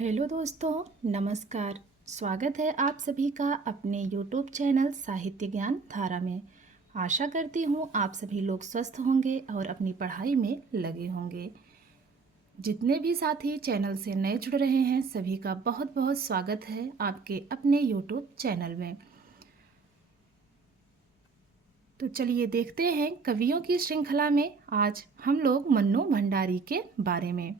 Hello दोस्तों, नमस्कार। स्वागत है आप सभी का अपने यूट्यूब चैनल साहित्य ज्ञान धारा में। आशा करती हूँ आप सभी लोग स्वस्थ होंगे और अपनी पढ़ाई में लगे होंगे। जितने भी साथी चैनल से नए जुड़ रहे हैं सभी का बहुत बहुत स्वागत है आपके अपने यूट्यूब चैनल में। तो चलिए देखते हैं कवियों की श्रृंखला में आज हम लोग मन्नू भंडारी के बारे में।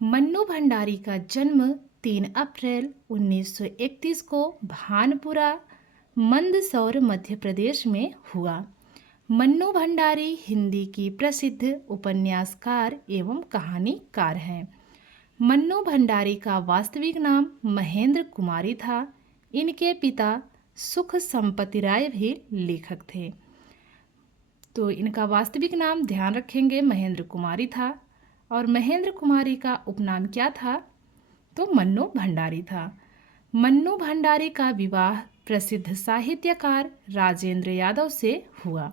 मन्नू भंडारी का जन्म 3 अप्रैल 1931 को भानपुरा मंदसौर मध्य प्रदेश में हुआ। मन्नू भंडारी हिंदी की प्रसिद्ध उपन्यासकार एवं कहानीकार हैं। मन्नू भंडारी का वास्तविक नाम महेंद्र कुमारी था। इनके पिता सुख संपत्ति राय भी लेखक थे। तो इनका वास्तविक नाम ध्यान रखेंगे महेंद्र कुमारी था और महेंद्र कुमारी का उपनाम क्या था तो मन्नू भंडारी था। मन्नू भंडारी का विवाह प्रसिद्ध साहित्यकार राजेंद्र यादव से हुआ।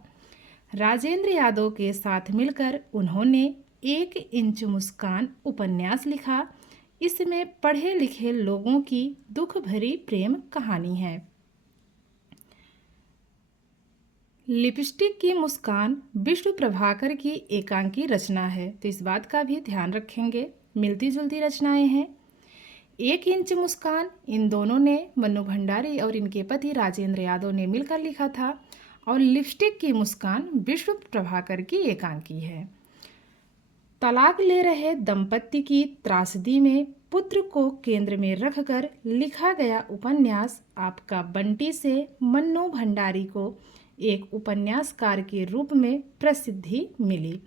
राजेंद्र यादव के साथ मिलकर उन्होंने 1 इंच मुस्कान उपन्यास लिखा। इसमें पढ़े लिखे लोगों की दुख भरी प्रेम कहानी है। लिपस्टिक की मुस्कान विष्णु प्रभाकर की एकांकी रचना है, तो इस बात का भी ध्यान रखेंगे। मिलती जुलती रचनाएं हैं। 1 इंच मुस्कान इन दोनों ने मन्नू भंडारी और इनके पति राजेंद्र यादव ने मिलकर लिखा था और लिपस्टिक की मुस्कान विष्णु प्रभाकर की एकांकी है। तलाक ले रहे दंपत्ति की त्रासदी में पुत्र को केंद्र में रखकर लिखा गया उपन्यास आपका बंटी से मन्नू भंडारी को एक उपन्यासकार के रूप में प्रसिद्धि मिली।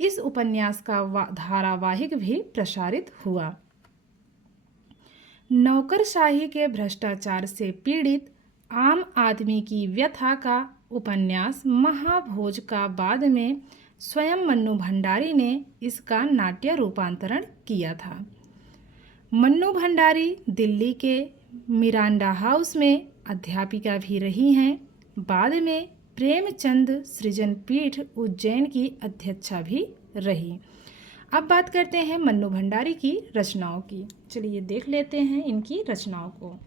इस उपन्यास का धारावाहिक भी प्रसारित हुआ। नौकरशाही के भ्रष्टाचार से पीड़ित आम आदमी की व्यथा का उपन्यास महाभोज का बाद में स्वयं मन्नू भंडारी ने इसका नाट्य रूपांतरण किया था। मन्नू भंडारी दिल्ली के मिरांडा हाउस में अध्यापिका भी रही हैं। बाद में प्रेमचंद सृजन पीठ उज्जैन की अध्यक्षा भी रही। अब बात करते हैं मन्नू भंडारी की रचनाओं की। चलिए देख लेते हैं इनकी रचनाओं को।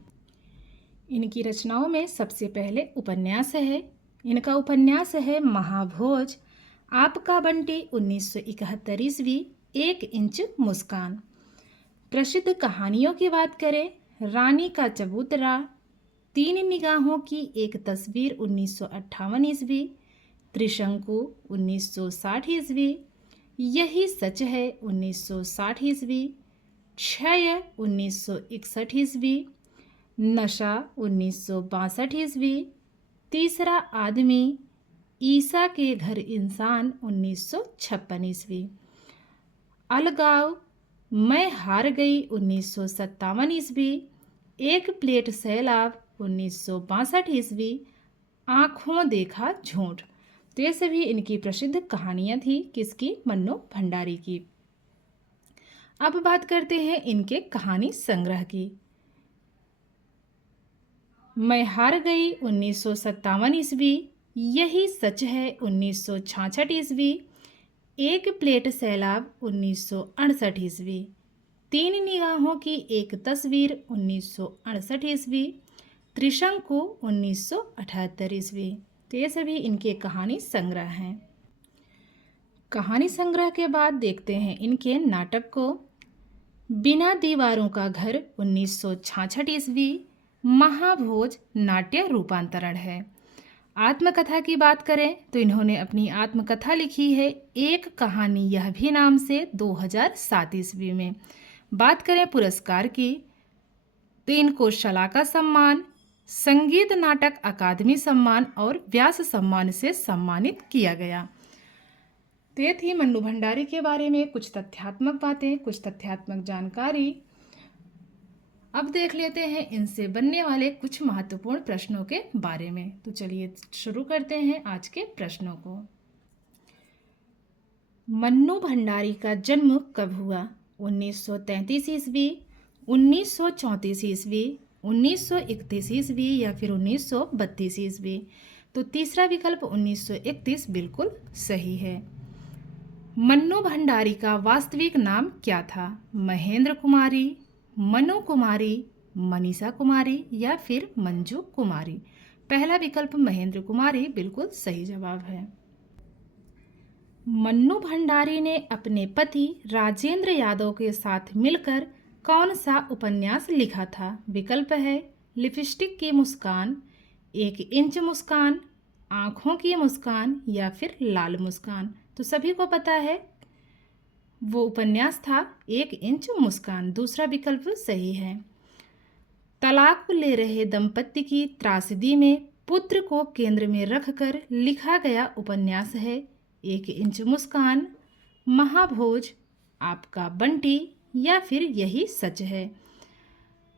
इनकी रचनाओं में सबसे पहले उपन्यास है। इनका उपन्यास है महाभोज। आपका बंटी 1971 ईस्वी 1 इंच मुस्कान। प्रसिद्ध कहानियों की बात करें, रानी का चबूतरा, 3 निगाहों की एक तस्वीर 1958 ईस्वी, त्रिशंकु 1960 ईस्वी, यही सच है 1960 ईस्वी, क्षय 1961 ईस्वी, नशा 1962 ईस्वी, तीसरा आदमी, ईसा के घर इंसान 1956 ईस्वी, अलगाव, मैं हार गई 1957 ईस्वी, एक प्लेट सैलाब 1962 ईस्वी, आँखों देखा झूठ। तो ये सभी इनकी प्रसिद्ध कहानियाँ थी किसकी? मन्नू भंडारी की। अब बात करते हैं इनके कहानी संग्रह की। मैं हार गई 1957 ईस्वी, यही सच है 1966 ईस्वी, एक प्लेट सैलाब 1968 ईस्वी, 3 निगाहों की एक तस्वीर 1968 ईस्वी, त्रिशंकु 1978 ईस्वी। तो ये सभी इनके कहानी संग्रह हैं। कहानी संग्रह के बाद देखते हैं इनके नाटक को। बिना दीवारों का घर 1966 ईस्वी, महाभोज नाट्य रूपांतरण है। आत्मकथा की बात करें तो इन्होंने अपनी आत्मकथा लिखी है एक कहानी यह भी नाम से 2007 ईस्वी में। बात करें पुरस्कार की तो इनको शलाका सम्मान, संगीत नाटक अकादमी सम्मान और व्यास सम्मान से सम्मानित किया गया। तो ये थी मन्नू भंडारी के बारे में कुछ तथ्यात्मक बातें, कुछ तथ्यात्मक जानकारी। अब देख लेते हैं इनसे बनने वाले कुछ महत्वपूर्ण प्रश्नों के बारे में। तो चलिए शुरू करते हैं आज के प्रश्नों को। मन्नू भंडारी का जन्म कब हुआ? 1933 ईस्वी, 1934 ईस्वी, 1931 ईस्वी या फिर 1932 ईस्वी। तो तीसरा विकल्प 1931 बिल्कुल सही है। मन्नू भंडारी का वास्तविक नाम क्या था? महेंद्र कुमारी, मनु कुमारी, मनीषा कुमारी या फिर मंजू कुमारी। पहला विकल्प महेंद्र कुमारी बिल्कुल सही जवाब है। मन्नू भंडारी ने अपने पति राजेंद्र यादव के साथ मिलकर कौन सा उपन्यास लिखा था? विकल्प है लिपस्टिक की मुस्कान, 1 इंच मुस्कान, आँखों की मुस्कान या फिर लाल मुस्कान। तो सभी को पता है वो उपन्यास था 1 इंच मुस्कान। दूसरा विकल्प सही है। तलाक ले रहे दंपति की त्रासदी में पुत्र को केंद्र में रखकर लिखा गया उपन्यास है 1 इंच मुस्कान, महाभोज, आपका बंटी या फिर यही सच है।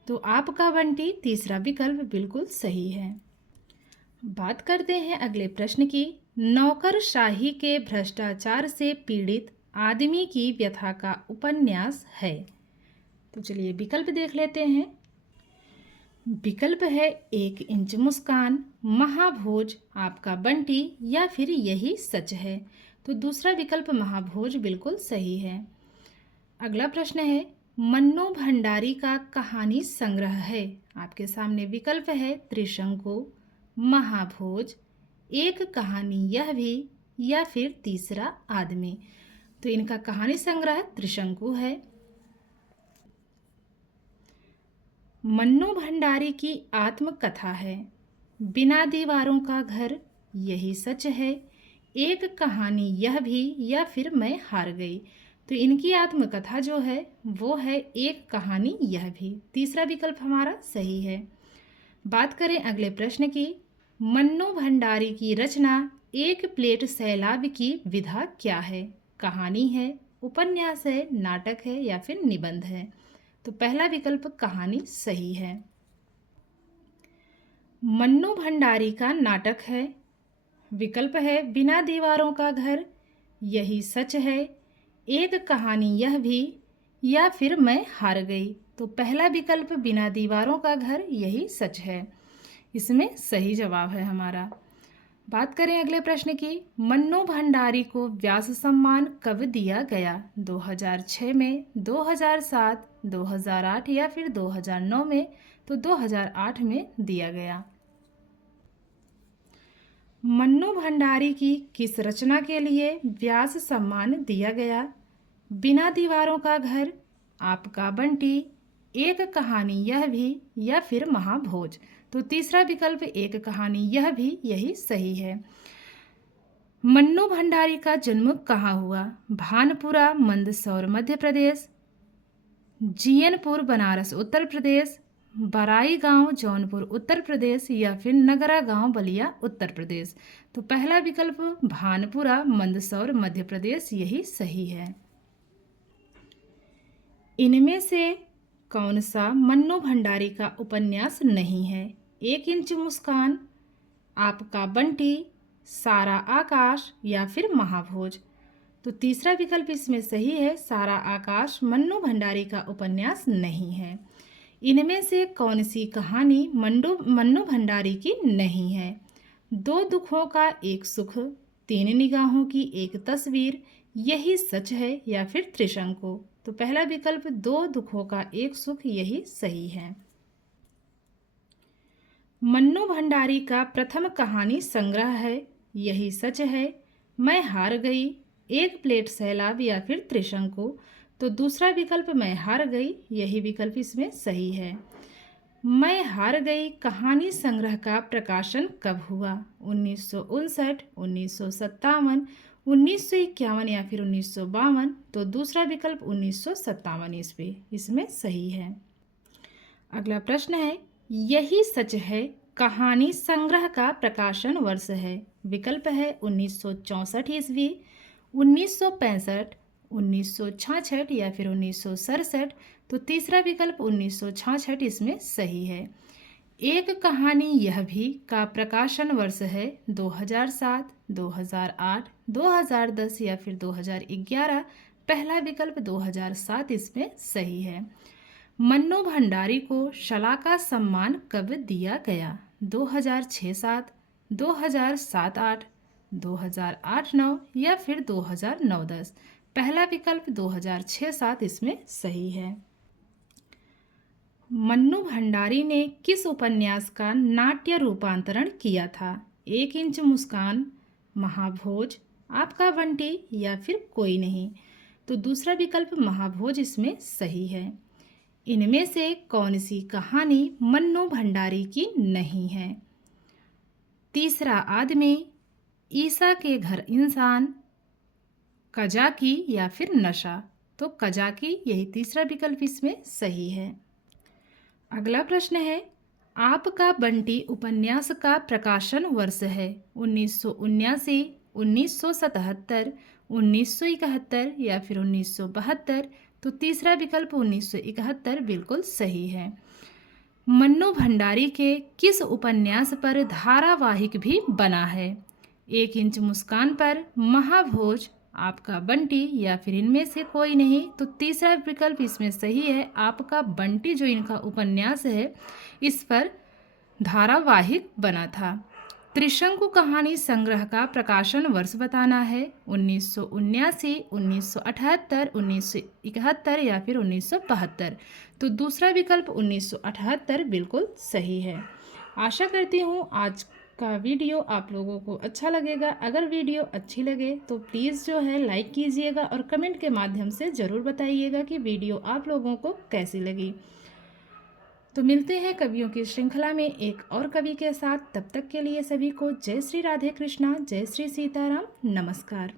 तो आपका बंटी तीसरा विकल्प बिल्कुल सही है। बात करते हैं अगले प्रश्न की। नौकरशाही के भ्रष्टाचार से पीड़ित आदमी की व्यथा का उपन्यास है। तो चलिए विकल्प देख लेते हैं। विकल्प है 1 इंच मुस्कान, महाभोज, आपका बंटी या फिर यही सच है। तो दूसरा विकल्प महाभोज बिल्कुल सही है। अगला प्रश्न है मन्नू भंडारी का कहानी संग्रह है। आपके सामने विकल्प है त्रिशंकु, महाभोज, एक कहानी यह भी या फिर तीसरा आदमी। तो इनका कहानी संग्रह त्रिशंकु है। मन्नू भंडारी की आत्मकथा है बिना दीवारों का घर, यही सच है, एक कहानी यह भी या फिर मैं हार गई। तो इनकी आत्मकथा जो है वो है एक कहानी यह भी। तीसरा विकल्प हमारा सही है। बात करें अगले प्रश्न की। मन्नू भंडारी की रचना एक प्लेट सैलाब की विधा क्या है? कहानी है, उपन्यास है, नाटक है या फिर निबंध है। तो पहला विकल्प कहानी सही है। मन्नू भंडारी का नाटक है। विकल्प है बिना दीवारों का घर, यही सच है, एक कहानी यह भी या फिर मैं हार गई। तो पहला विकल्प बिना दीवारों का घर यही सच है, इसमें सही जवाब है हमारा। बात करें अगले प्रश्न की। मन्नू भंडारी को व्यास सम्मान कब दिया गया? 2006 में, 2007, 2008 या फिर 2009 में। तो 2008 में दिया गया। मन्नू भंडारी की किस रचना के लिए व्यास सम्मान दिया गया? बिना दीवारों का घर, आपका बंटी, एक कहानी यह भी या फिर महाभोज। तो तीसरा विकल्प एक कहानी यह भी यही सही है। मन्नू भंडारी का जन्म कहाँ हुआ? भानपुरा मंदसौर मध्य प्रदेश, जीयनपुर बनारस उत्तर प्रदेश, बराई गांव जौनपुर उत्तर प्रदेश या फिर नगरा गांव बलिया उत्तर प्रदेश। तो पहला विकल्प भानपुरा मंदसौर मध्य प्रदेश यही सही है। इनमें से कौन सा मन्नू भंडारी का उपन्यास नहीं है? 1 इंच मुस्कान, आपका बंटी, सारा आकाश या फिर महाभोज। तो तीसरा विकल्प इसमें सही है, सारा आकाश मन्नू भंडारी का उपन्यास नहीं है। इनमें से कौन सी कहानी मन्नू भंडारी की नहीं है? 2 दुखों का एक सुख, 3 निगाहों की एक तस्वीर, यही सच है या फिर त्रिशंकु। तो पहला विकल्प 2 दुखों का एक सुख यही सही है। मन्नू भंडारी का प्रथम कहानी संग्रह है, यही सच है, मैं हार गई, एक प्लेट सैलाब या फिर त्रिशंकु। तो दूसरा विकल्प मैं हार गई, यही विकल्प इसमें सही है। मैं हार गई कहानी संग्रह का प्रकाशन कब हुआ? 1959, 1957, 1951 या फिर 1952। तो दूसरा विकल्प 1957 ईस्वी इसमें सही है। अगला प्रश्न है यही सच है कहानी संग्रह का प्रकाशन वर्ष है। विकल्प है 1964 ईस्वी, 1965, 1966 या फिर 1967। तो तीसरा विकल्प 1966 इसमें सही है। एक कहानी यह भी का प्रकाशन वर्ष है 2007, 2008, 2010 या फिर 2011। पहला विकल्प 2007 इसमें सही है। मन्नू भंडारी को शलाका सम्मान कब दिया गया? 2006-7, 2007-8, 2008-9 या फिर 2009-10। पहला विकल्प 2006-7 इसमें सही है। मन्नू भंडारी ने किस उपन्यास का नाट्य रूपांतरण किया था? 1 इंच मुस्कान, महाभोज, आपका बंटी या फिर कोई नहीं? तो दूसरा विकल्प महाभोज इसमें सही है। इनमें से कौन सी कहानी मन्नू भंडारी की नहीं है? तीसरा आदमी, ईसा के घर इंसान, कजाकी या फिर नशा? तो कजाकी यही तीसरा विकल्प इसमें सही है। अगला प्रश्न है, आपका बंटी उपन्यास का प्रकाशन वर्ष है 1979, 1977, 1971 या फिर 1972? तो तीसरा विकल्प 1971 बिल्कुल सही है। मन्नू भंडारी के किस उपन्यास पर धारावाहिक भी बना है? 1 इंच मुस्कान पर, महाभोज, आपका बंटी या फिर इनमें से कोई नहीं? तो तीसरा विकल्प इसमें सही है, आपका बंटी जो इनका उपन्यास है इस पर धारावाहिक बना था। त्रिशंकु कहानी संग्रह का प्रकाशन वर्ष बताना है 1979, 1978, 1971 या फिर 1972? तो दूसरा विकल्प 1978 बिल्कुल सही है। आशा करती हूँ आज का वीडियो आप लोगों को अच्छा लगेगा। अगर वीडियो अच्छी लगे तो प्लीज़ जो है लाइक कीजिएगा और कमेंट के माध्यम से ज़रूर बताइएगा कि वीडियो आप लोगों को कैसी लगी। तो मिलते हैं कवियों की श्रृंखला में एक और कवि के साथ। तब तक के लिए सभी को जय श्री राधे कृष्णा, जय श्री सीताराम, नमस्कार।